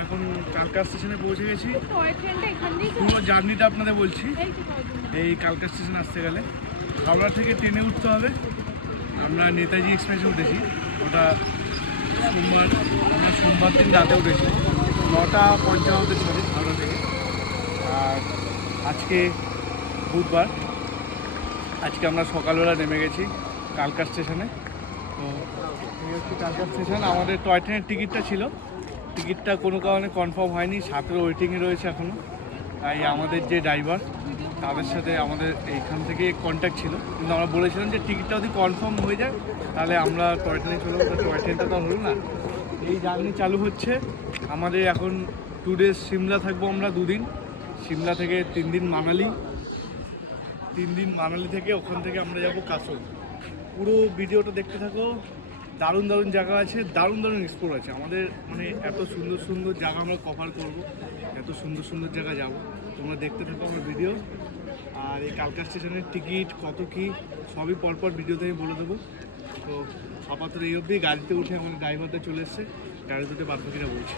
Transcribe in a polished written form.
আমরা এখন কালকা স্টেশনে পৌঁছে গেছি। পুরো জার্নিটা আপনাদের বলছি। এই কালকা স্টেশনে আসতে গেলে হাওড়া থেকে ট্রেনে উঠতে হবে। আমরা নেতাজি এক্সপ্রেসে উঠেছি, ওটা সোমবার দিন রাতে উঠেছি 9:55 ছাড়ে হাওড়া থেকে। আর আজকে বুধবার, আজকে আমরা সকালবেলা নেমে গেছি কালকা স্টেশনে। তো এই হচ্ছে কালকা স্টেশন। আমাদের টয় ট্রেনের টিকিটটা ছিল, টিকিটটা কোনো কারণে কনফার্ম হয়নি, 17 ওয়েটিংয়ে রয়েছে এখনও। তাই আমাদের যে ড্রাইভার তাদের সাথে আমাদের এইখান থেকে কন্ট্যাক্ট ছিল, কিন্তু আমরা বলেছিলাম যে টিকিটটা যদি কনফার্ম হয়ে যায় তাহলে আমরা টয় ট্রেনে চলে যাবো। টয় ট্রেনটা তো হলো না। এই জার্নি চালু হচ্ছে আমাদের এখন 2 ডেজ। সিমলা থাকবো আমরা 2 দিন, সিমলা থেকে 3 দিন মানালি, 3 দিন মানালি থেকে ওখান থেকে আমরা যাবো কাসল। পুরো ভিডিওটা দেখতে থাকো। দারুণ দারুণ জায়গা আছে, দারুণ দারুণ এক্সপ্লোর আছে আমাদের, মানে এত সুন্দর সুন্দর জায়গা আমরা কভার করব, এত সুন্দর সুন্দর জায়গা যাব। তোমরা দেখতে থাকো আমার ভিডিও। আর এই কালকা স্টেশনের টিকিট কত কী সবই পরপর ভিডিওতে আমি বলে দেবো। তো আপাতত এই অবধি গাড়িতে উঠে আমাদের ড্রাইভারটা চলে এসছে, গাড়িতে উঠে বাদ বাকিরা বলছে।